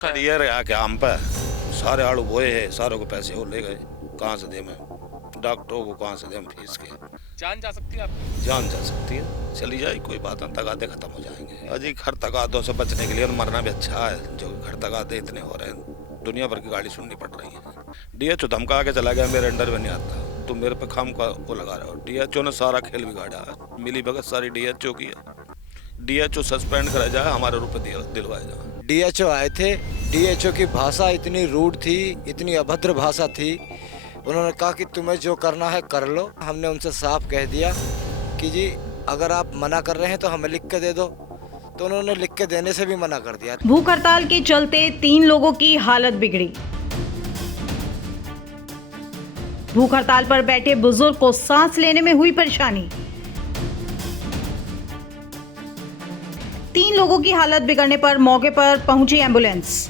Career आके हम पे सारे आड़ू बोए है, सारों को पैसे वो ले गए। कहाँ से दे मैं डॉक्टरों को, कहाँ से दे हम फीस के? जान जा सकती है आपकी। जान जा सकती है, चली जाए कोई बात नहीं, तगादे खत्म हो जाएंगे। अजी घर तगादों से बचने के लिए तो मरना भी अच्छा है। जो घर तगादे इतने हो रहे हैं, दुनिया भर की गाड़ी सुननी पड़ रही है। डीएचओ धमका के चला गया, मेरे अंडर में नहीं आता, तुम मेरे पे खाम का वो लगा रहे हो। डीएचओ ने सारा खेल बिगाड़ा, मिली भगत सारी डीएचओ की है। डीएचओ सस्पेंड करा जाए, हमारे रुपये दिलवाए जाए। डीएचओ आए थे, डीएचओ की भाषा इतनी रूड थी, इतनी अभद्र भाषा थी। उन्होंने कहा कि तुम्हें जो करना है कर लो। हमने उनसे साफ कह दिया कि जी अगर आप मना कर रहे हैं तो हमें लिख के दे दो, तो उन्होंने लिख के देने से भी मना कर दिया। भूख हड़ताल के चलते 3 लोगों की हालत बिगड़ी। भूख हड़ताल पर बैठे बुजुर्ग को सांस लेने में हुई परेशानी। 3 लोगों की हालत बिगड़ने पर मौके पर पहुंची एम्बुलेंस।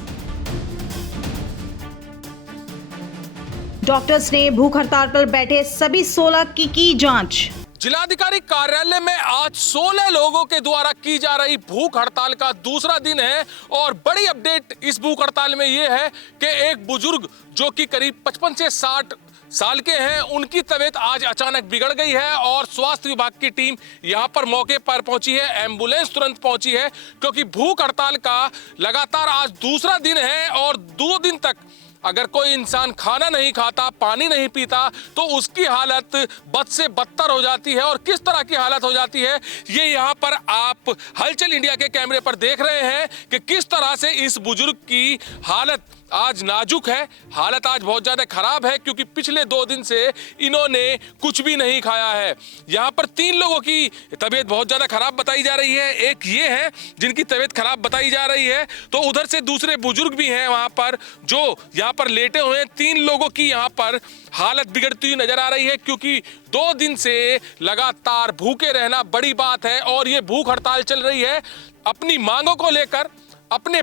डॉक्टर्स ने भूख हड़ताल पर बैठे सभी 16 की जांच। जिलाधिकारी कार्यालय में आज 16 लोगों के द्वारा की जा रही भूख हड़ताल का दूसरा दिन है और बड़ी अपडेट इस भूख हड़ताल में यह है कि एक बुजुर्ग जो कि करीब 55 से 60 साल के हैं, उनकी तबीयत आज अचानक बिगड़ गई है और स्वास्थ्य विभाग की टीम यहां पर मौके पर पहुंची है। एम्बुलेंस तुरंत पहुंची है क्योंकि भूख हड़ताल का लगातार आज दूसरा दिन है और 2 दिन तक अगर कोई इंसान खाना नहीं खाता, पानी नहीं पीता तो उसकी हालत बद से बदतर हो जाती है। और किस तरह की हालत हो जाती है ये यहाँ पर आप हलचल इंडिया के कैमरे पर देख रहे हैं कि किस तरह से इस बुजुर्ग की हालत आज नाजुक है। हालत आज बहुत ज्यादा खराब है क्योंकि पिछले 2 दिन से इन्होंने कुछ भी नहीं खाया है। यहाँ पर 3 लोगों की तबीयत बहुत ज्यादा खराब बताई जा रही है। एक ये है जिनकी तबीयत खराब बताई जा रही है, तो उधर से दूसरे बुजुर्ग भी हैं वहां पर जो यहाँ पर लेटे हुए हैं। 3 लोगों की यहाँ पर हालत बिगड़ती हुई नजर आ रही है क्योंकि 2 दिन से लगातार भूखे रहना बड़ी बात है और ये भूख हड़ताल चल रही है अपनी मांगों को लेकर। अपने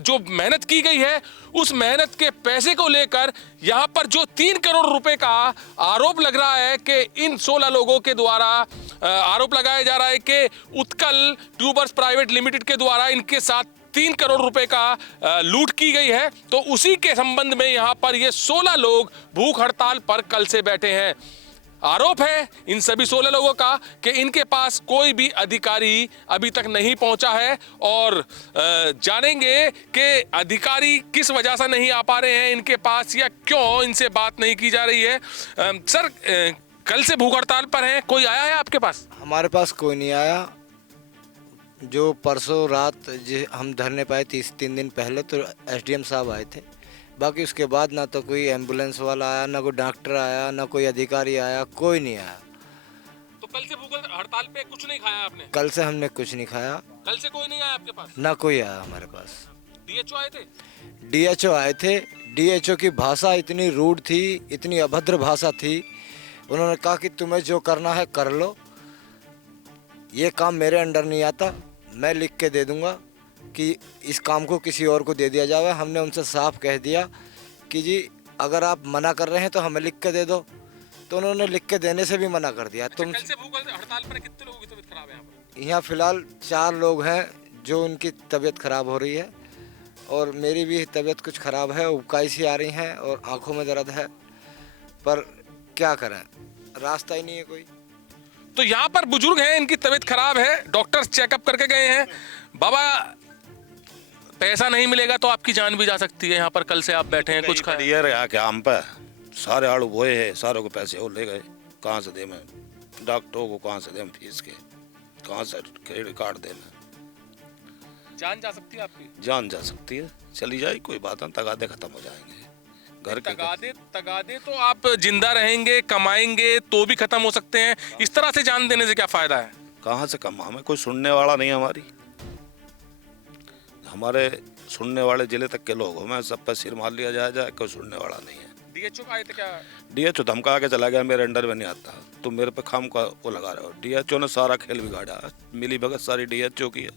जो मेहनत की गई है उस मेहनत के पैसे को लेकर यहाँ पर जो 3 करोड़ रुपए का आरोप लग रहा है कि इन 16 लोगों के द्वारा आरोप लगाया जा रहा है कि उत्कल ट्यूबर्स प्राइवेट लिमिटेड के द्वारा इनके साथ 3 करोड़ रुपए का लूट की गई है, तो उसी के संबंध में यहाँ पर ये 16 लोग भूख हड़ताल पर कल से बैठे हैं। आरोप है इन सभी 16 लोगों का कि इनके पास कोई भी अधिकारी अभी तक नहीं पहुंचा है और जानेंगे कि अधिकारी किस वजह से नहीं आ पा रहे हैं इनके पास या क्यों इनसे बात नहीं की जा रही है। सर, कल से भूख हड़ताल पर हैं, कोई आया है आपके पास? हमारे पास कोई नहीं आया। जो परसों रात हम धरने पाए 3 दिन पहले तो एसडीएम साहब आए थे, बाकी उसके बाद ना तो कोई एम्बुलेंस वाला आया, ना कोई डॉक्टर आया, ना कोई अधिकारी आया, कोई नहीं आया। तो कल से भूख हड़ताल पे कुछ नहीं खाया आपने? कल से हमने कुछ नहीं खाया। कल से कोई नहीं आया आपके पास? ना कोई आया हमारे पास। डीएचओ आए थे? डीएचओ आए थे, डीएचओ की भाषा इतनी रूड थी, इतनी अभद्र भाषा थी। उन्होंने कहा कि तुम्हें जो करना है कर लो, ये काम मेरे अंडर नहीं आता, मैं लिख के दे दूंगा कि इस काम को किसी और को दे दिया जाए। हमने उनसे साफ कह दिया कि जी अगर आप मना कर रहे हैं तो हमें लिख के दे दो, तो उन्होंने लिख के देने से भी मना कर दिया। कल से भूख हड़ताल पर कितने लोगों की तबीयत खराब है यहाँ पर? यहाँ फिलहाल 4 लोग हैं जो उनकी तबीयत खराब हो रही है और मेरी भी तबीयत कुछ खराब है, उबकाई सी आ रही हैं और आंखों में दर्द है, पर क्या करें, रास्ता ही नहीं है कोई। तो यहाँ पर बुजुर्ग हैं, इनकी तबीयत खराब है, डॉक्टर्स चेकअप करके गए हैं। बाबा, पैसा नहीं मिलेगा तो आपकी जान भी जा सकती है। यहाँ पर कल से आप बैठे हैं, कुछ करियर आके हम पे सारे आड़ू बोए है, सारों को पैसे वो ले गए। कहाँ से दे मैं डॉक्टरों को, कहाँ से दे फीस के? कहाँ से क्रेडिट कार्ड देना? जान जा सकती है आपकी। जान जा सकती है, चली जाए कोई बात नहीं, तगादे खत्म हो जाएंगे। घर के तगादे तो आप जिंदा रहेंगे, कमाएंगे तो भी खत्म हो सकते हैं। इस तरह से जान देने से क्या फायदा है? कहाँ से कमा, हमें कोई सुनने वाला नहीं। हमारे सुनने वाले जिले तक के लोग हो, मैं सब पे सिर मार लिया जाए, कोई सुनने वाला नहीं है। डीएचओ आए थे क्या? डीएचओ धमका के चला गया, मेरे अंडर में नहीं आता, तुम मेरे पे खाम का वो लगा रहे हो। डीएचओ ने सारा खेल बिगाड़ा, मिली भगत सारी डीएचओ की है।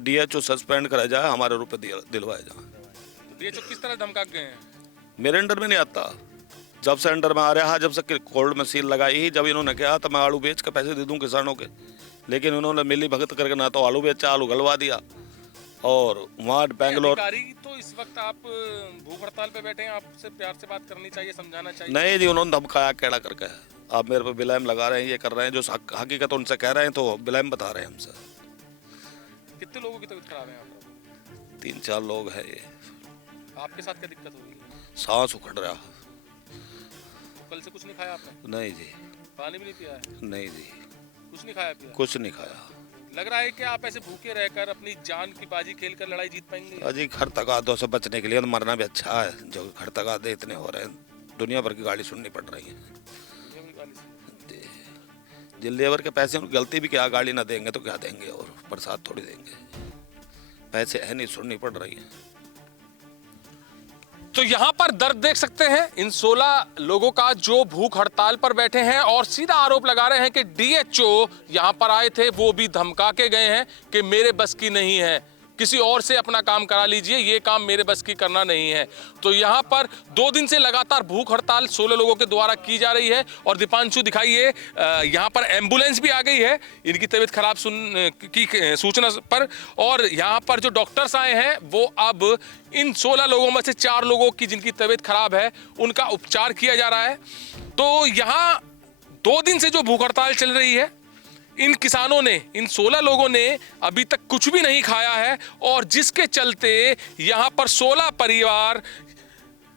डीएचओ सस्पेंड करा जाए, हमारे रुपये दिलवाए जाए। डीएचओ किस तरह धमका गए हैं? मेरे अंडर में नहीं आता, जब से अंडर में आ रहा, जब से कोर्ट में सील लगाई ही, जब इन्होंने कहा तो मैं आलू बेच के पैसे दे दूं किसानों के, लेकिन उन्होंने मिली भगत करके ना तो आलू बेचा, आलू गलवा दिया। और वहाँ बेंगलोर अधिकारी तो इस वक्त आप भूख हड़ताल पे बैठे हैं, आपसे प्यार से बात करनी चाहिए, समझाना चाहिए। नहीं जी, उन्होंने धमकाया कैड़ा करके। आप मेरे पे बिलाम लगा रहे हैं, ये कर रहे हैं, जो हकीकत उनसे कह रहे हैं तो बिलाम बता रहे हैं हमसे। कितने लोगों की तबीयत खराब है यहाँ पर? 3-4 लोग हैं ये। आपके साथ क्या दिक्कत हो रही है? सांस उखड़ रहा। कल से कुछ नहीं खाया आपने? नहीं जी, पानी भी नहीं पिया है? नहीं जी, कुछ नहीं खाया पिया? कुछ नहीं खाया। लग रहा है कि आप ऐसे भूखे रहकर अपनी जान की बाजी खेलकर लड़ाई जीत पाएंगे? अजी घर तगादों से बचने के लिए तो मरना भी अच्छा है। जो घर तगादे इतने हो रहे हैं, दुनिया भर की गाली सुननी पड़ रही है जी। जिन लेबर के पैसे उनकी गलती भी क्या, गाली ना देंगे तो क्या देंगे, और प्रसाद थोड़ी देंगे। पैसे है नहीं, सुननी पड़ रही है। तो यहाँ पर दर्द देख सकते हैं इन 16 लोगों का जो भूख हड़ताल पर बैठे हैं और सीधा आरोप लगा रहे हैं कि डीएचओ यहाँ पर आए थे, वो भी धमका के गए हैं कि मेरे बस की नहीं है, किसी और से अपना काम करा लीजिए, ये काम मेरे बस की करना नहीं है। तो यहाँ पर 2 दिन से लगातार भूख हड़ताल 16 लोगों के द्वारा की जा रही है। और दीपांशु दिखाइए, यहाँ पर एम्बुलेंस भी आ गई है इनकी तबीयत खराब की सूचना पर। और यहाँ पर जो डॉक्टर्स आए हैं वो अब इन 16 लोगों में से 4 लोगों की जिनकी तबीयत खराब है उनका उपचार किया जा रहा है। तो यहाँ 2 दिन से जो भूख हड़ताल चल रही है, इन किसानों ने, इन 16 लोगों ने अभी तक कुछ भी नहीं खाया है, और जिसके चलते यहां पर 16 परिवार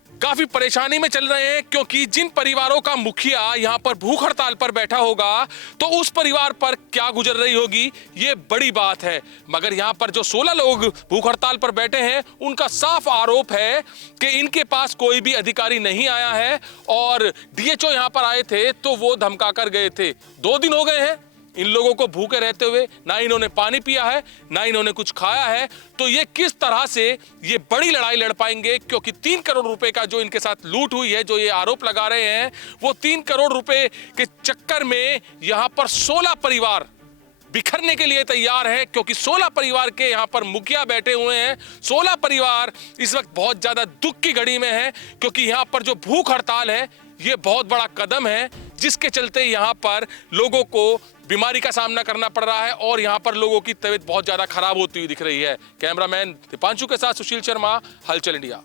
काफी परेशानी में चल रहे हैं। क्योंकि जिन परिवारों का मुखिया यहां पर भूख हड़ताल पर बैठा होगा तो उस परिवार पर क्या गुजर रही होगी, ये बड़ी बात है। मगर यहां पर जो 16 लोग भूख हड़ताल पर बैठे हैं उनका साफ आरोप है कि इनके पास कोई भी अधिकारी नहीं आया है, और डीएचओ यहां पर आए थे तो वो धमका कर गए थे। 2 दिन हो गए हैं इन लोगों को भूखे रहते हुए, ना इन्होंने पानी पिया है, ना इन्होंने कुछ खाया है। तो ये किस तरह से ये बड़ी लड़ाई लड़ पाएंगे, क्योंकि 3 करोड़ रुपए का जो इनके साथ लूट हुई है, जो ये आरोप लगा रहे हैं, वो 3 करोड़ रुपए के चक्कर में यहां पर 16 परिवार बिखरने के लिए तैयार है। क्योंकि 16 परिवार के यहां पर मुखिया बैठे हुए हैं। 16 परिवार इस वक्त बहुत ज्यादा दुख की घड़ी में है, क्योंकि यहां पर जो भूख हड़ताल है ये बहुत बड़ा कदम है, जिसके चलते यहां पर लोगों को बीमारी का सामना करना पड़ रहा है और यहां पर लोगों की तबीयत बहुत ज्यादा खराब होती हुई दिख रही है। कैमरामैन दीपांशु के साथ सुशील शर्मा, हलचल इंडिया।